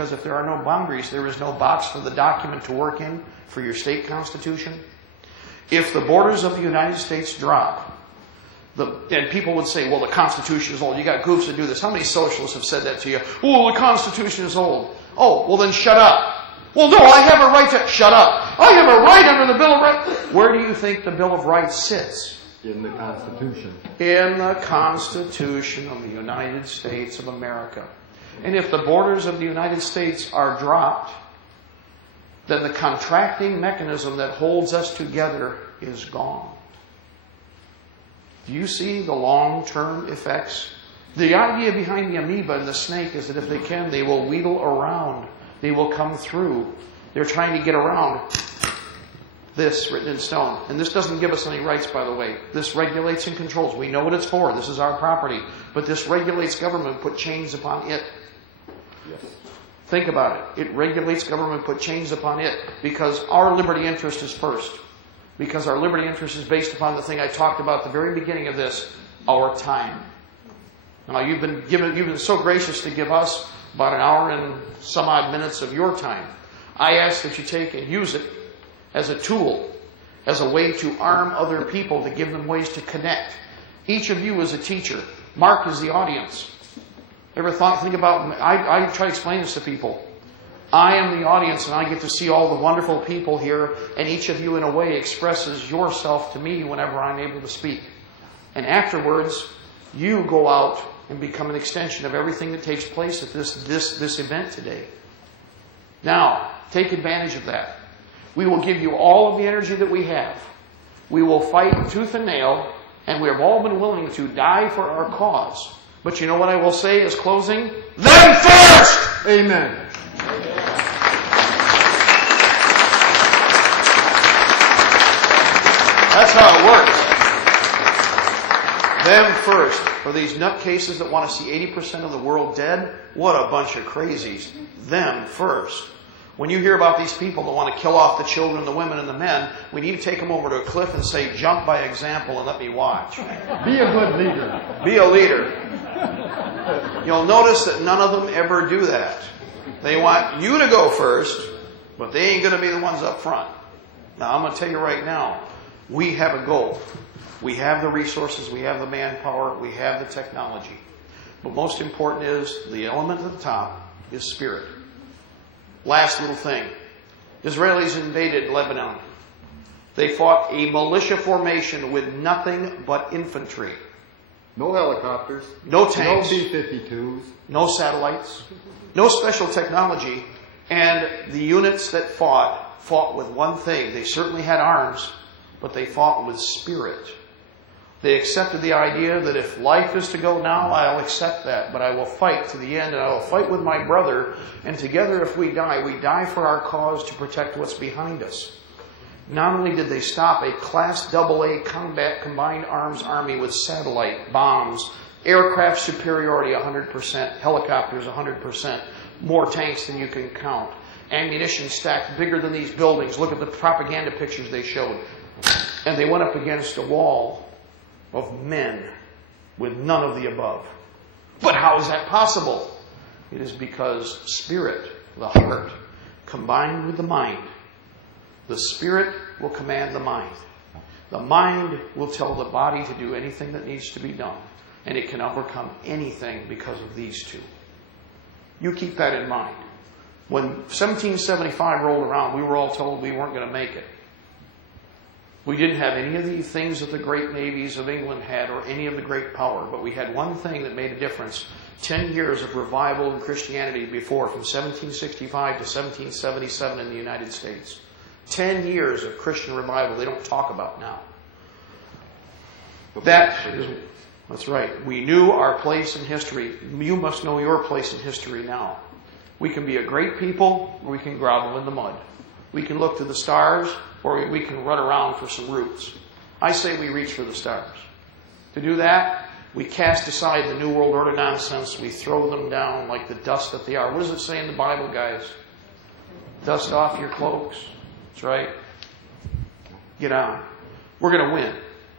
because if there are no boundaries, there is no box for the document to work in for your state constitution. If the borders of the United States drop, and people would say, well, the Constitution is old. You got goofs that do this. How many socialists have said that to you? Oh, the Constitution is old. Oh, well then shut up. Well, no, I have a right to... Shut up. I have a right under the Bill of Rights. Where do you think the Bill of Rights sits? In the Constitution. In the Constitution of the United States of America. And if the borders of the United States are dropped, then the contracting mechanism that holds us together is gone. Do you see the long-term effects? The idea behind the amoeba and the snake is that if they can, they will wheedle around. They will come through. They're trying to get around this written in stone. And this doesn't give us any rights, by the way. This regulates and controls. We know what it's for. This is our property. But this regulates government, put chains upon it. Yes. Think about it. It regulates government, put chains upon it, because our liberty interest is first. Because our liberty interest is based upon the thing I talked about at the very beginning of this, our time. Now, you've been so gracious to give us about an hour and some odd minutes of your time. I ask that you take and use it as a tool, as a way to arm other people, to give them ways to connect. Each of you is a teacher. Mark is the audience. Ever think about, I try to explain this to people. I am the audience and I get to see all the wonderful people here, and each of you in a way expresses yourself to me whenever I'm able to speak. And afterwards, you go out and become an extension of everything that takes place at this event today. Now, take advantage of that. We will give you all of the energy that we have. We will fight tooth and nail, and we have all been willing to die for our cause. But you know what I will say as closing? Them first! Amen. That's how it works. Them first. For these nutcases that want to see 80% of the world dead, what a bunch of crazies. Them first. When you hear about these people that want to kill off the children, the women, and the men, we need to take them over to a cliff and say, jump by example and let me watch. Be a good leader. Be a leader. You'll notice that none of them ever do that. They want you to go first, but they ain't going to be the ones up front. Now, I'm going to tell you right now, we have a goal. We have the resources, we have the manpower, we have the technology. But most important is, the element at the top is spirit. Last little thing. Israelis invaded Lebanon. They fought a militia formation with nothing but infantry. No helicopters. No tanks. No B-52s. No satellites. No special technology. And the units that fought with one thing. They certainly had arms, but they fought with spirit. They accepted the idea that if life is to go now, I'll accept that. But I will fight to the end, and I will fight with my brother. And together, if we die for our cause to protect what's behind us. Not only did they stop a Class AA combat combined arms army with satellite, bombs, aircraft superiority 100%, helicopters 100%, more tanks than you can count, ammunition stacked bigger than these buildings. Look at the propaganda pictures they showed. And they went up against a wall of men with none of the above. But how is that possible? It is because spirit, the heart, combined with the mind. The spirit will command the mind. The mind will tell the body to do anything that needs to be done. And it can overcome anything because of these two. You keep that in mind. When 1775 rolled around, we were all told we weren't going to make it. We didn't have any of the things that the great navies of England had or any of the great power, but we had one thing that made a difference. 10 years of revival in Christianity before, from 1765 to 1777 in the United States. 10 years of Christian revival they don't talk about now. That's right. We knew our place in history. You must know your place in history now. We can be a great people, or we can grovel in the mud. We can look to the stars, or we can run around for some roots. I say we reach for the stars. To do that, we cast aside the New World Order nonsense. We throw them down like the dust that they are. What does it say in the Bible, guys? Dust off your cloaks. That's right. Get on. We're going to win.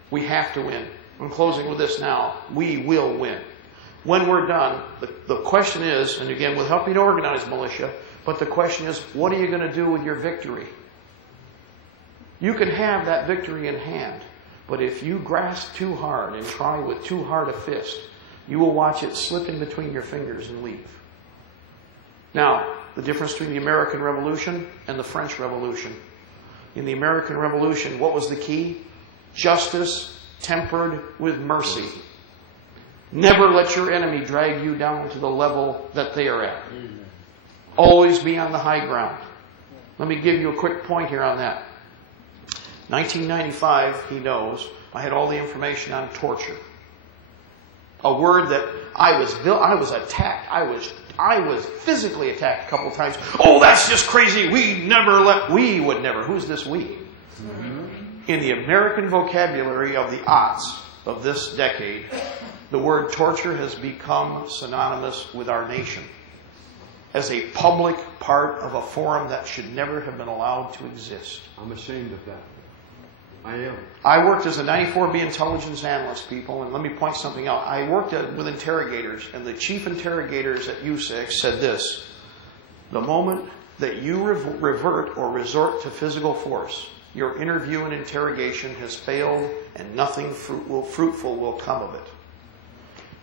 We have to win. I'm closing with this now. We will win. when we're done, the question is, and again, we'll help you to organize militia, but the question is, what are you going to do with your victory? You can have that victory in hand, but if you grasp too hard and try with too hard a fist, you will watch it slip in between your fingers and leave. Now, the difference between the American Revolution and the French Revolution. In the American Revolution, what was the key? Justice tempered with mercy. Never let your enemy drag you down to the level that they are at. Always be on the high ground. Let me give you a quick point here on that. 1995, he knows, I had all the information on torture. A word that I was attacked. I was physically attacked a couple of times. Oh, that's just crazy. We would never. Who's this we? In the American vocabulary of the aughts of this decade, the word torture has become synonymous with our nation as a public part of a forum that should never have been allowed to exist. I'm ashamed of that. I am. I worked as a 94B intelligence analyst, people, and let me point something out. I worked with interrogators, and the chief interrogators at USAC said this: the moment that you revert or resort to physical force, your interview and interrogation has failed, and nothing fruitful will come of it.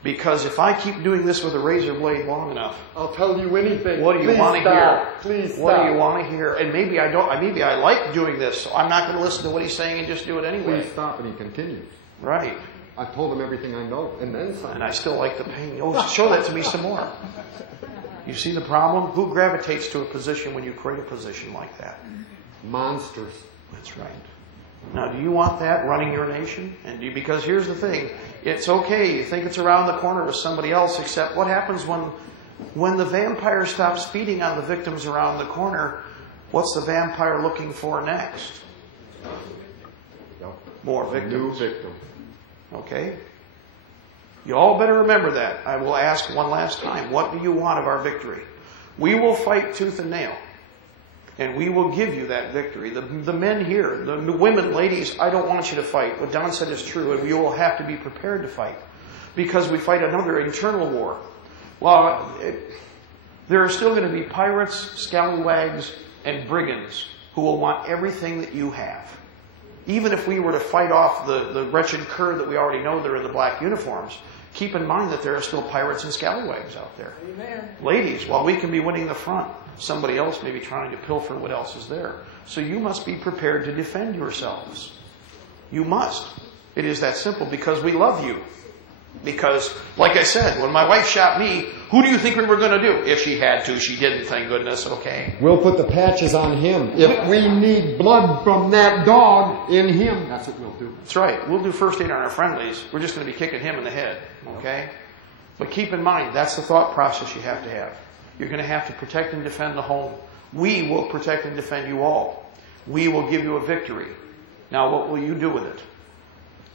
Because if I keep doing this with a razor blade long enough, I'll tell you anything. What do you want to hear? Please stop. What do you want to hear? And maybe I don't. Maybe I like doing this, so I'm not going to listen to what he's saying and just do it anyway. Please stop, and he continues. Right. I've told him everything I know, and then some. And I still like the pain. Oh, show that to me some more. You see the problem? Who gravitates to a position when you create a position like that? Monsters. That's right. Now, do you want that running your nation? And because here's the thing. It's okay. You think it's around the corner with somebody else, except what happens when the vampire stops feeding on the victims around the corner? What's the vampire looking for next? Yep. More victims. New victim. Okay? You all better remember that. I will ask one last time. What do you want of our victory? We will fight tooth and nail. And we will give you that victory. The men here, the women, ladies, I don't want you to fight. What Don said is true, and you will have to be prepared to fight. Because we fight another internal war. Well, there are still going to be pirates, scallywags, and brigands who will want everything that you have. Even if we were to fight off the wretched cur that we already know that are in the black uniforms, keep in mind that there are still pirates and scallywags out there. Amen. Ladies, while we can be winning the front, somebody else may be trying to pilfer what else is there. So you must be prepared to defend yourselves. You must. It is that simple, because we love you. Because, like I said, when my wife shot me, who do you think we were going to do? If she had to, she didn't, thank goodness, okay. We'll put the patches on him. If we need blood from that dog in him, that's what we'll do. That's right. We'll do first aid on our friendlies. We're just going to be kicking him in the head, okay? But keep in mind, that's the thought process you have to have. You're going to have to protect and defend the home. We will protect and defend you all. We will give you a victory. Now, what will you do with it?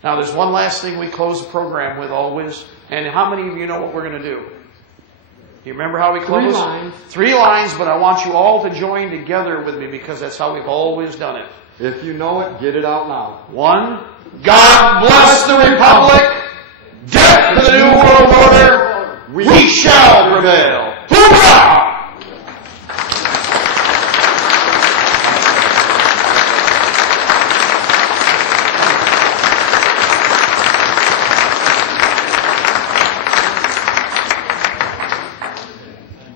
Now, there's one last thing we close the program with always. And how many of you know what we're going to do? Do you remember how we close? 3 lines. 3 lines, but I want you all to join together with me because that's how we've always done it. If you know it, get it out loud. 1. God bless the Republic. Death to the New World Order. We shall prevail. Hoorah!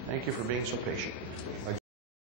Thank you for being so patient.